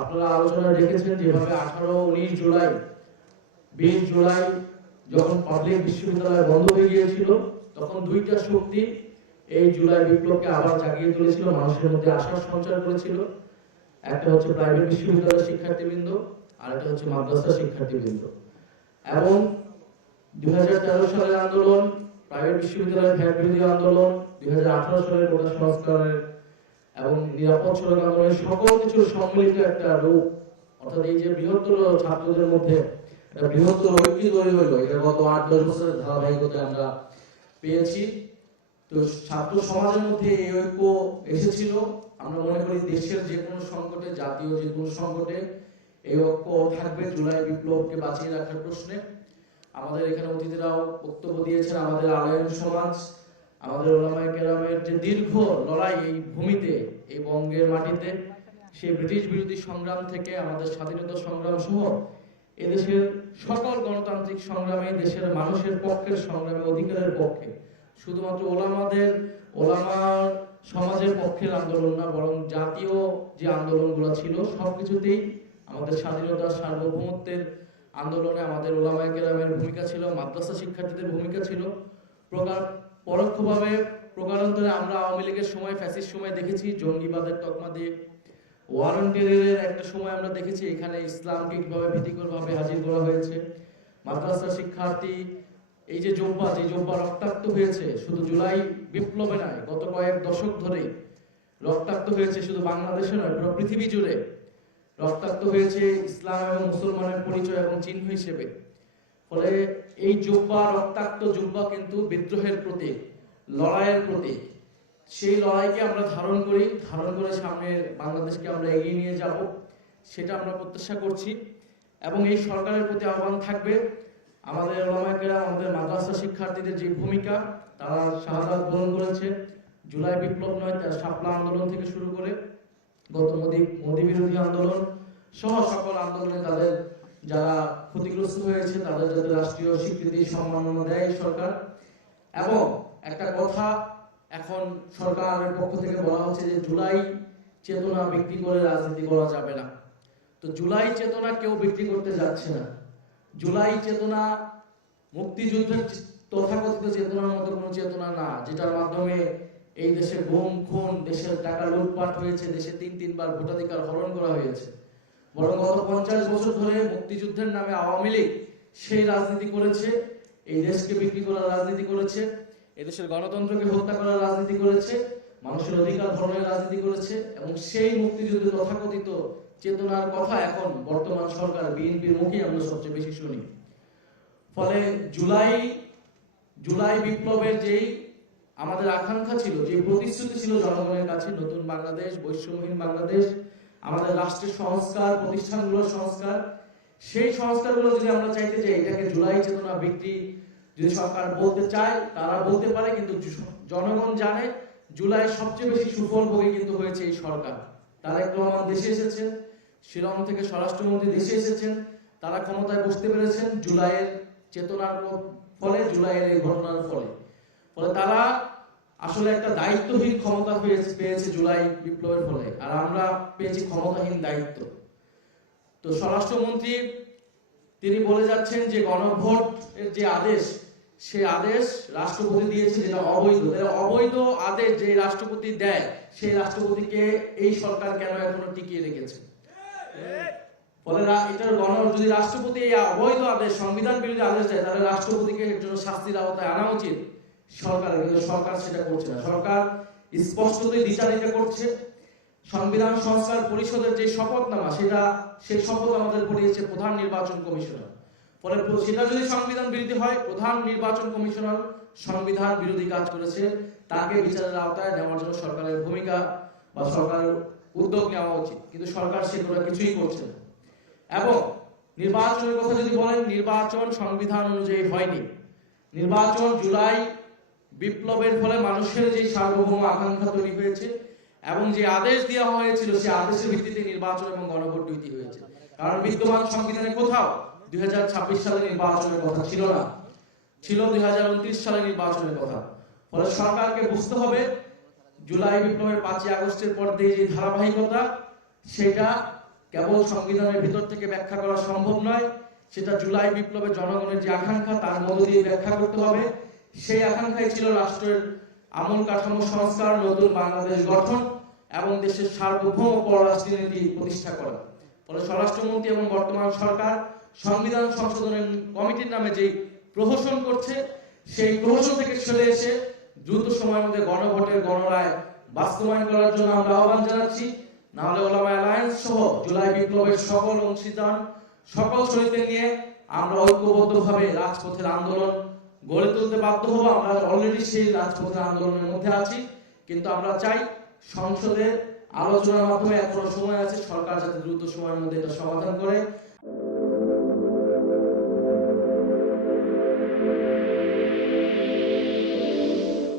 আপনারা আলোচনায় দেখেছেন যেভাবে 18-19 জুলাই 20 জুলাই যখন পাবলিক বিশ্ববিদ্যালয় বন্ধ হয়ে গিয়েছিল, তখন দুইটা শক্তি এই জুলাই বিপ্লবকে আবার জাগিয়ে তুলেছিল, মানুষের মধ্যে আশার সঞ্চার করেছিল। একটা হচ্ছে প্রাইভেট বিশ্ববিদ্যালয়ের শিক্ষার্থীবৃন্দ, আর একটা হচ্ছে মাদ্রাসা শিক্ষার্থীবৃন্দ। এবং 2013 সালের আন্দোলন, প্রাইভেট বিশ্ববিদ্যালয়ের ভ্যাট বিরোধী আন্দোলন, 2018 সালের কোটা সংস্কারের এবং নিরাপদ সড়ক আন্দোলনের সকল কিছুর সম্মিলিত একটা রূপ, অর্থাৎ এই যে বৃহত্তর ছাত্রদের মধ্যে একটা বৃহত্তর ঐক্য তৈরি হলো, এটা গত 8-10 বছরের ধারাবাহিকতা আমরা পেয়েছি। তো ছাত্র সমাজের মধ্যে এই ঐক্য এসেছিল। আমরা মনে করি দেশের যে কোনো সংকটে, জাতীয় যে কোনো সংকটে এই ঐক্য থাকবে জুলাই বিপ্লবকে বাঁচিয়ে রাখার প্রশ্নে। আমাদের এখানে অতিথিরাও বক্তব্য দিয়েছেন, আমাদের আলেম সমাজ, আমাদের ওলামায়ে কেরামের যে দীর্ঘ লড়াই এই ভূমিতে, এই বঙ্গের মাটিতে, সেই ব্রিটিশ বিরোধী সংগ্রাম থেকে আমাদের স্বাধীনতা সংগ্রাম সহ এদেশের সকল গণতান্ত্রিক সংগ্রামে, দেশের মানুষের পক্ষের সংগ্রামে, অধিকারের পক্ষে, শুধুমাত্র ওলামা সমাজের পক্ষের আন্দোলন না, বরং জাতীয় যে আন্দোলনগুলো ছিল সবকিছুতেই আমাদের স্বাধীনতা সার্বভৌমত্বের আন্দোলনে আমাদের ওলামায়ে কেরামের ভূমিকা ছিল, মাদ্রাসা শিক্ষার্থীদের ভূমিকা ছিল। পরোক্ষভাবে প্রকারান্তরে আমরা আওয়ামী লীগের সময়, ফ্যাসিস্ট সময় দেখেছি জঙ্গিবাদের তকমা দিয়ে, ওয়ারেন্ট টেররের একটা সময় আমরা দেখেছি এখানে ইসলামকে কিভাবে ভীতিকরভাবে হাজির করা হয়েছে। মাদ্রাসা শিক্ষার্থী এই যে জোব্বা রক্তাক্ত হয়েছে, শুধু জুলাই বিপ্লবে নয়, গত কয়েক দশক ধরে রক্তাক্ত হয়েছে, শুধু বাংলাদেশে নয়, পুরো পৃথিবী জুড়ে রক্তাক্ত হয়েছে ইসলাম এবং মুসলমানের পরিচয় এবং চিহ্ন হিসেবে। ফলে এই রক্তাক্ত জুব্বা কিন্তু বিদ্রোহের প্রতীক, লড়াইয়ের প্রতীক। সেই লড়াইকে আমরা ধারণ করে সামনের বাংলাদেশকে আমরা এগিয়ে নিয়ে যাব, সেটা আমরা প্রত্যাশা করছি। এবং এই সরকারের প্রতি আহ্বান থাকবে, আমাদের ওলামায়ে কেরাম, আমাদের মাদ্রাসা শিক্ষার্থীদের যে ভূমিকা, তারা শাহাদাত বরণ করেছে জুলাই বিপ্লব নয়, তার শাপলা আন্দোলন থেকে শুরু করে গত মোদী বিরোধী আন্দোলন সহ সকল আন্দোলনে তাদের যারা ক্ষতিগ্রস্ত হয়েছে তাদের যাতে রাষ্ট্রীয় স্বীকৃতি সম্মাননা দেয় সরকার। এবং একটা কথা এখন সরকারের পক্ষ থেকে বলা হচ্ছে যে জুলাই চেতনা বিক্রি করে রাজনীতি করা যাবে না। তো জুলাই চেতনা কেউ বিক্রি করতে যাচ্ছে না। জুলাই চেতনা মুক্তিযুদ্ধের তথাকথিত চেতনার মতো কোনো চেতনা না, যেটার মাধ্যমে এই দেশে গুম খুন, দেশের টাকা লুটপাট হয়েছে, দেশে 3-3 বার ভোটাধিকার হরণ করা হয়েছে। বরং গত 50 বছর ধরে মুক্তিযুদ্ধের নামে আওয়ামী লীগ সেই রাজনীতি করেছে, এই দেশকে বিক্রি করার রাজনীতি করেছে, এদেশের গণতন্ত্রকে হত্যা করার রাজনীতি করেছে, মানুষের অধিকার হরণের রাজনীতি করেছে। এবং সেই মুক্তিযুদ্ধের তথাকথিত চেতনার কথা এখন বর্তমান সরকার বিএনপির মুখে আমরা সবচেয়ে বেশি শুনি। ফলে জুলাই বিপ্লবের যেই আমাদের আকাঙ্ক্ষা ছিল, যে প্রতিশ্রুতি ছিল জনগণের কাছে, নতুন বাংলাদেশ, বৈষম্যহীন বাংলাদেশ, আমাদের রাষ্ট্রের সংস্কার, প্রতিষ্ঠানগুলোর সংস্কার, সেই সংস্কারগুলো যদি আমরা চাইতে চাই, এটাকে জুলাই চেতনা বিক্রি যদি সরকার বলতে চায় তারা বলতে পারে, কিন্তু জনগণ জানে জুলাই সবচেয়ে বেশি সুফল ভোগে কিন্তু হয়েছে এই সরকার। তারেক রহমান দেশে এসেছেন, শিলং থেকে স্বরাষ্ট্রমন্ত্রী দেশে এসেছেন, তারা ক্ষমতায় বসতে পেরেছেন জুলাইয়ের চেতনার ফলে, জুলাইয়ের এই ঘটনার ফলে। তারা আসলে একটা দায়িত্বহীন ক্ষমতা পেয়েছে জুলাই বিপ্লবের ফলে, আর আমরা পেয়েছি ক্ষমতাহীন দায়িত্ব। তো স্বরাষ্ট্রমন্ত্রী তিনি বলে যাচ্ছেন যে গণভোট এর যে আদেশ, সেই আদেশ রাষ্ট্রপতি দিয়েছে, যেটা অবৈধ আদেশ যে রাষ্ট্রপতি দেয়, সেই রাষ্ট্রপতিকে এই সরকার কেন এখনো টিকিয়ে রেখেছে? ফলে এটার যদি রাষ্ট্রপতি এই অবৈধ আদেশ, সংবিধান বিরোধী আদেশ দেয়, তাহলে রাষ্ট্রপতিকে এর জন্য শাস্তির আওতায় আনা উচিত সরকারের, কিন্তু সরকার সেটা করছে না। সরকার স্পষ্টতই দ্বিচারিতা করছে। সংবিধান সংস্কার পরিষদের যে শপথনামা, সেই শপথ আমাদের পড়িয়েছে প্রধান নির্বাচন কমিশনার। ফলে সেটা যদি সংবিধান বিরোধী হয়, প্রধান নির্বাচন কমিশনার সংবিধান বিরোধী কাজ করেছে, তাকে বিচারের আওতায় নেওয়ার জন্য সরকারের ভূমিকা বা সরকারের উদ্যোগ নেওয়া উচিত, কিন্তু সরকার সেগুলো কিছুই করছে না। এবং নির্বাচনের কথা যদি বলেন, নির্বাচন সংবিধান অনুযায়ী হয়নি। নির্বাচন জুলাই বিপ্লবের ফলে মানুষের যে সার্বভৌম আকাঙ্ক্ষা তৈরি হয়েছে এবং যে আদেশ দেওয়া হয়েছিল, সেই আদেশের ভিত্তিতে নির্বাচন এবং গণভোট দুইটি হয়েছে। কারণ বিদ্যমান সংবিধানে কোথাও 2026 সালের নির্বাচনের কথা ছিল না, ছিল 2029 সালের নির্বাচনের কথা। ফলে সরকারকে বুঝতে হবে জুলাই বিপ্লবের 5ই আগস্টের পর দিয়ে যে ধারাবাহিকতা, সেটা কেবল সংবিধানের ভিতর থেকে ব্যাখ্যা করা সম্ভব নয়, সেটা জুলাই বিপ্লবে জনগণের যে আকাঙ্ক্ষা তার মধ্য দিয়ে ব্যাখ্যা করতে হবে। সেই আকাঙ্ক্ষাই ছিল রাষ্ট্রের আমূল কাঠামো সংস্কার, নতুন বাংলাদেশ গঠন এবং দেশের সার্বভৌম পররাষ্ট্রনীতি প্রতিষ্ঠা করা। ফলে স্বরাষ্ট্রমন্ত্রী এবং বর্তমান সরকার সংবিধান সংশোধনের কমিটির নামে যেই প্রহসন করছে, সেই প্রহসন থেকে সরে এসে দ্রুত সময়ের মধ্যে গণভোটের গণরায় বাস্তবায়ন করার জন্য আমরা আহ্বান জানাচ্ছি। নাহলে ওলামা অ্যালায়েন্স সহ জুলাই বিপ্লবের সকল অংশীদার, সকল শহীদদের নিয়ে আমরা ঐক্যবদ্ধভাবে রাজপথের আন্দোলন গড়ে তুলতে বাধ্য হব। আমরা অলরেডি সেই রাজপথের আন্দোলনের মধ্যে আছি, কিন্তু আমরা চাই সংসদে আলোচনার মাধ্যমে এখনো সময় আছে, সরকার যাতে দ্রুত সময়ের মধ্যে এটা সমাধান করে।